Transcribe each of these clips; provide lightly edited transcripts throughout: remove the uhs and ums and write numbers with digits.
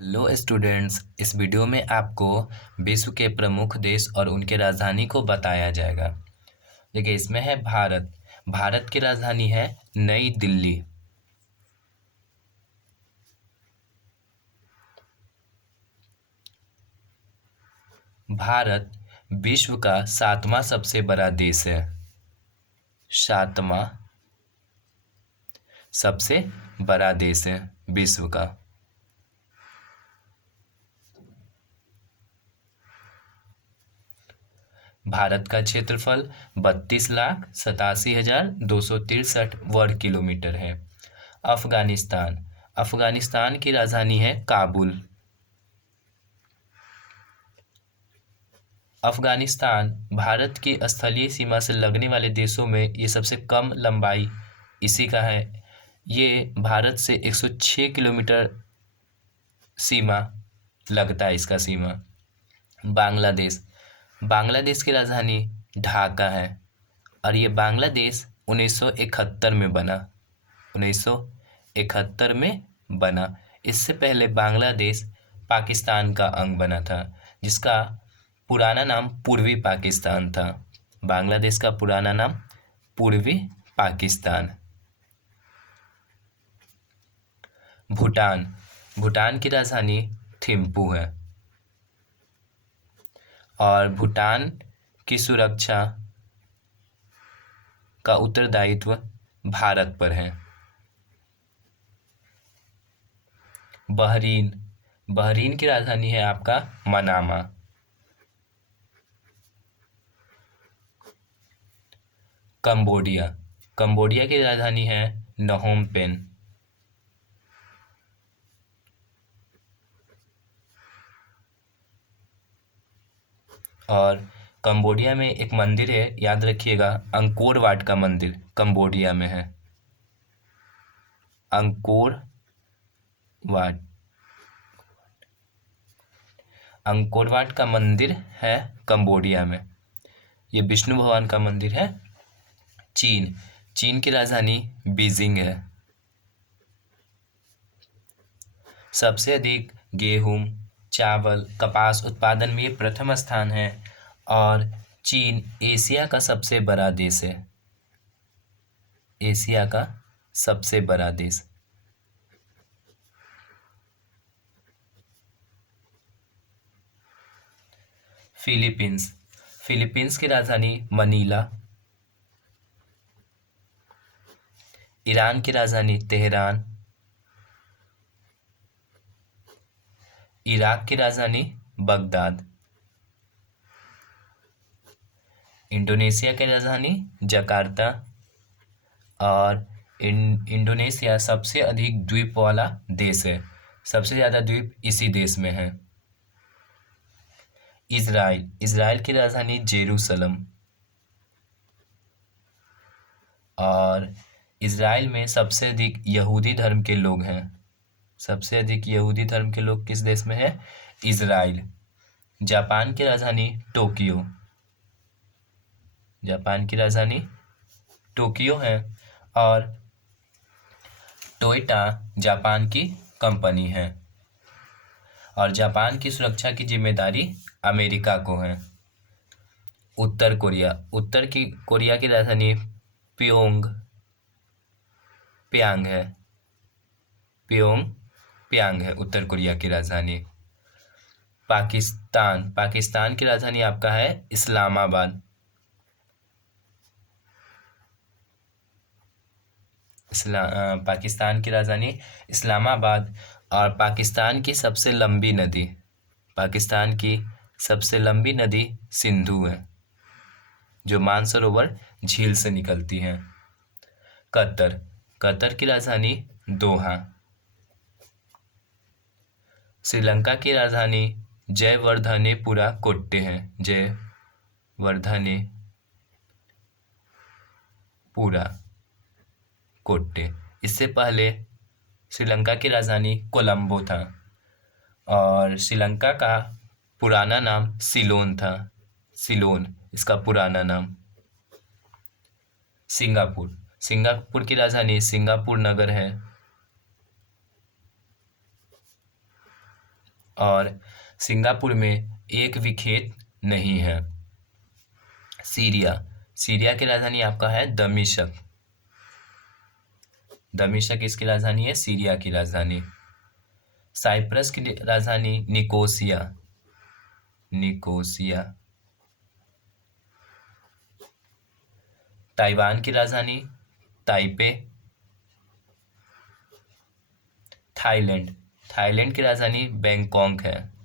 Hello students, इस video में आपको विश्व के प्रमुख देश और उनके राजधानी को बताया जाएगा। देखिए, इसमें है भारत। भारत की राजधानी है नई दिल्ली। भारत विश्व का 7वां सबसे बड़ा देश है। 7वां सबसे बड़ा देश है विश्व का। भारत का क्षेत्रफल 32,87,263 वर्ग किलोमीटर है। अफगानिस्तान अफगानिस्तान की राजधानी है काबुल। अफगानिस्तान भारत की स्थलीय सीमा से लगने वाले देशों में ये सबसे कम लंबाई इसी का है। ये भारत से 106 किलोमीटर सीमा लगता है इसका सीमा। बांग्लादेश बांग्लादेश की राजधानी ढाका है और ये बांग्लादेश 1971 में बना। 1971 में बना। इससे पहले बांग्लादेश पाकिस्तान का अंग बना था, जिसका पुराना नाम पूर्वी पाकिस्तान था। बांग्लादेश का पुराना नाम पूर्वी पाकिस्तान। भूटान भूटान की राजधानी थिम्पू है और भूटान की सुरक्षा का उत्तरदायित्व भारत पर है। बहरीन बहरीन की राजधानी है आपका मनामा। कंबोडिया कंबोडिया की राजधानी है नहोम पेन। और कंबोडिया में एक मंदिर है, याद रखिएगा, अंकोर वाट का मंदिर कंबोडिया में है। अंकोर वाट अंकोर वाट का मंदिर है कंबोडिया में। ये विष्णु भगवान का मंदिर है। चीन की राजधानी बीजिंग है। सबसे अधिक गेहूं, चावल, कपास उत्पादन में ये प्रथम स्थान है और चीन एशिया का सबसे बड़ा देश है। एशिया का सबसे बड़ा देश। फिलीपींस की राजधानी मनीला। ईरान की राजधानी तेहरान। इराक की राजधानी बगदाद। इंडोनेशिया की राजधानी जकार्ता। और इंडोनेशिया सबसे अधिक द्वीप वाला देश है। सबसे ज़्यादा द्वीप इसी देश में है। इज़राइल की राजधानी जेरूसलम। और इज़राइल में सबसे अधिक यहूदी धर्म के लोग हैं। सबसे अधिक यहूदी धर्म के लोग किस देश में है? इज़राइल। जापान की राजधानी टोक्यो। जापान की राजधानी टोक्यो है और टोयोटा जापान की कंपनी है और जापान की सुरक्षा की जिम्मेदारी अमेरिका को है। उत्तर कोरिया की राजधानी प्यांग है। प्यांग है उत्तर कोरिया की राजधानी। पाकिस्तान की राजधानी आपका है इस्लामाबाद। पाकिस्तान की राजधानी इस्लामाबाद। और पाकिस्तान की सबसे लंबी नदी सिंधु है, जो मानसरोवर झील से निकलती है। कतर की राजधानी दोहा। श्रीलंका की राजधानी जयवर्धनेपुरा कोट्टे है। जयवर्धनेपुरा कोट्टे। इससे पहले श्रीलंका की राजधानी कोलंबो था और श्रीलंका का पुराना नाम सिलोन था। सिलोन इसका पुराना नाम। सिंगापुर की राजधानी सिंगापुर नगर है। और सिंगापुर में एक भी खेत नहीं है। सीरिया, सीरिया की राजधानी आपका है दमिश्क। दमिश्क इसकी राजधानी है, सीरिया की राजधानी। साइप्रस की राजधानी निकोसिया, निकोसिया। ताइवान की राजधानी ताइपे। थाईलैंड, थाईलैंड की राजधानी बैंकॉक है।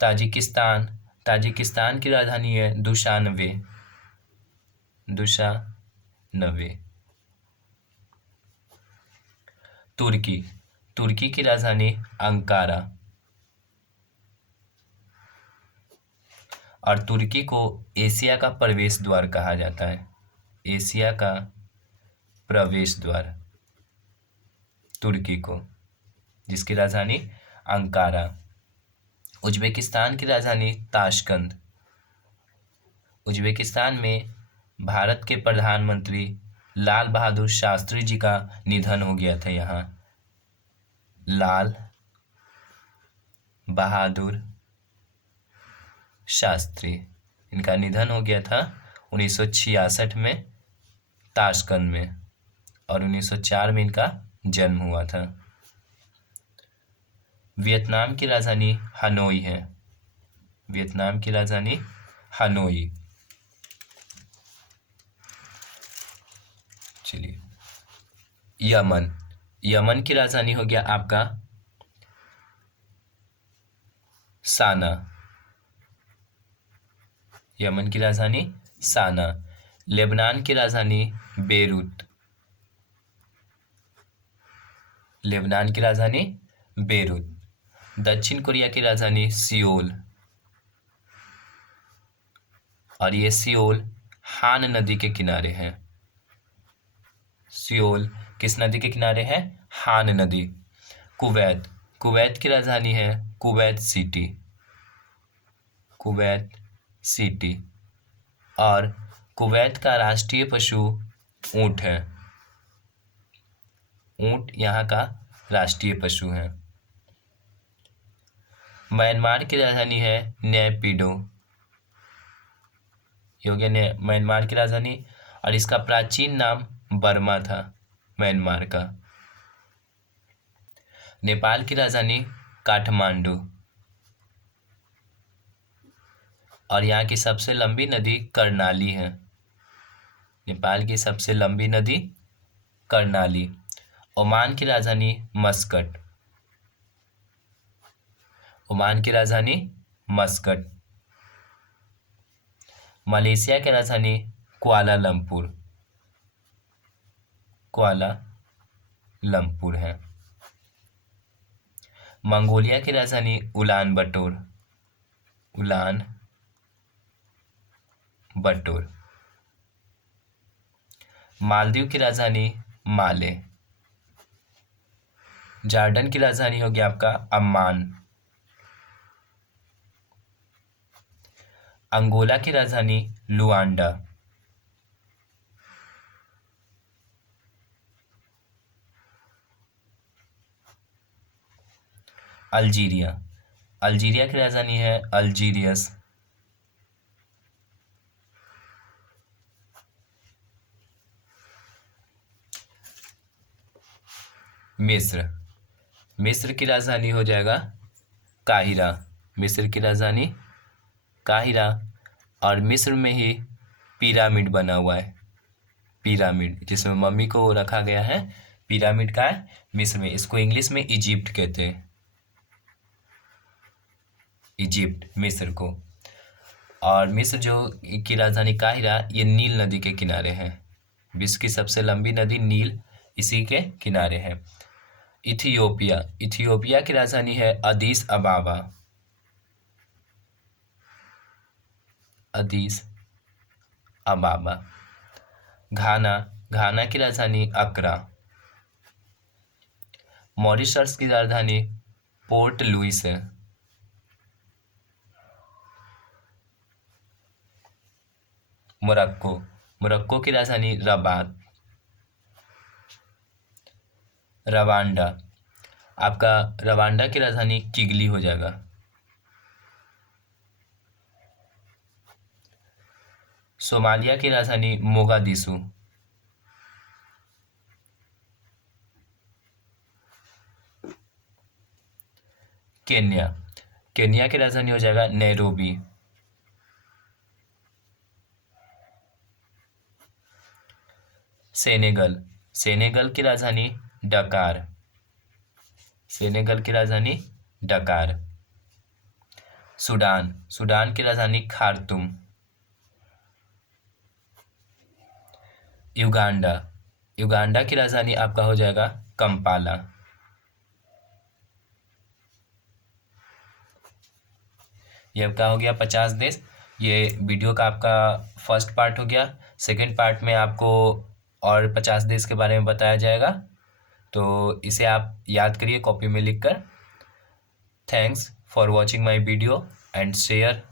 ताजिकिस्तान, ताजिकिस्तान की राजधानी है दुशानबे, दुशानबे। तुर्की, तुर्की की राजधानी अंकारा। और तुर्की को एशिया का प्रवेश द्वार कहा जाता है, एशिया का प्रवेश द्वार तुर्की को, जिसकी राजधानी अंकारा। उज्बेकिस्तान की राजधानी ताशकंद। उज्बेकिस्तान में भारत के प्रधानमंत्री लाल बहादुर शास्त्री जी का निधन हो गया था। यहाँ लाल बहादुर शास्त्री, इनका निधन हो गया था 1966 में ताशकंद में, और 1904 में इनका जन्म हुआ था। वियतनाम की राजधानी हनोई है, वियतनाम की राजधानी हनोई। चलिए, यमन, यमन की राजधानी हो गया आपका साना, यमन की राजधानी साना। लेबनान की राजधानी बेरूत, लेबनान की राजधानी बेरूत। दक्षिण कोरिया की राजधानी सियोल, और ये सियोल हान नदी के किनारे है। सियोल किस नदी के किनारे है? हान नदी। कुवैत, कुवैत की राजधानी है कुवैत सिटी, कुवैत सिटी। और कुवैत का राष्ट्रीय पशु ऊंट है, ऊंट यहाँ का राष्ट्रीय पशु है। म्यांमार की राजधानी है नेपिडो, ये हो गया म्यांमार की राजधानी, और इसका प्राचीन नाम बर्मा था, म्यांमार का। नेपाल की राजधानी काठमांडू, और यहाँ की सबसे लंबी नदी कर्णाली है, नेपाल की सबसे लंबी नदी कर्णाली। ओमान की राजधानी मस्कट, ओमान की राजधानी मस्कट। मलेशिया की राजधानी कुआलालंपुर, कुआलालंपुर है। मंगोलिया की राजधानी उलान बटोर, उलान बटोर। मालदीव की राजधानी माले। जॉर्डन की राजधानी हो गया आपका अम्मान। अंगोला की राजधानी लुआंडा। अल्जीरिया, अल्जीरिया की राजधानी है अल्जीरियस। मिस्र, मिस्र की राजधानी हो जाएगा काहिरा, मिस्र की राजधानी काहिरा। और मिस्र में ही पिरामिड बना हुआ है, पिरामिड जिसमें मम्मी को रखा गया है, पिरामिड का है मिस्र में। इसको इंग्लिश में इजिप्ट कहते हैं, इजिप्ट मिस्र को। और मिस्र जो की राजधानी काहिरा, ये नील नदी के किनारे है, विश्व की सबसे लंबी नदी नील इसी के किनारे है। इथियोपिया, इथियोपिया की राजधानी है अदीस अबाबा, अदीस अबाबा। घाना, घाना की राजधानी अकरा। मॉरिशस की राजधानी पोर्ट लुइस है। मोरक्को, मोरक्को की राजधानी रबात। रवांडा, आपका रवांडा की राजधानी किगली हो जाएगा। सोमालिया की राजधानी मोगादिशु। केन्या, केन्या की राजधानी हो जाएगा नैरोबी। सेनेगल, सेनेगल की राजधानी डकार। सेनेगल की राजधानी डकार। सूडान, सूडान की राजधानी खार्तूम। युगांडा, युगांडा की राजधानी आपका हो जाएगा कंपाला। ये आपका हो गया 50 देश। ये वीडियो का आपका फर्स्ट पार्ट हो गया। सेकंड पार्ट में आपको और 50 देश के बारे में बताया जाएगा, तो इसे आप याद करिए कॉपी में लिखकर। Thanks for watching my video and share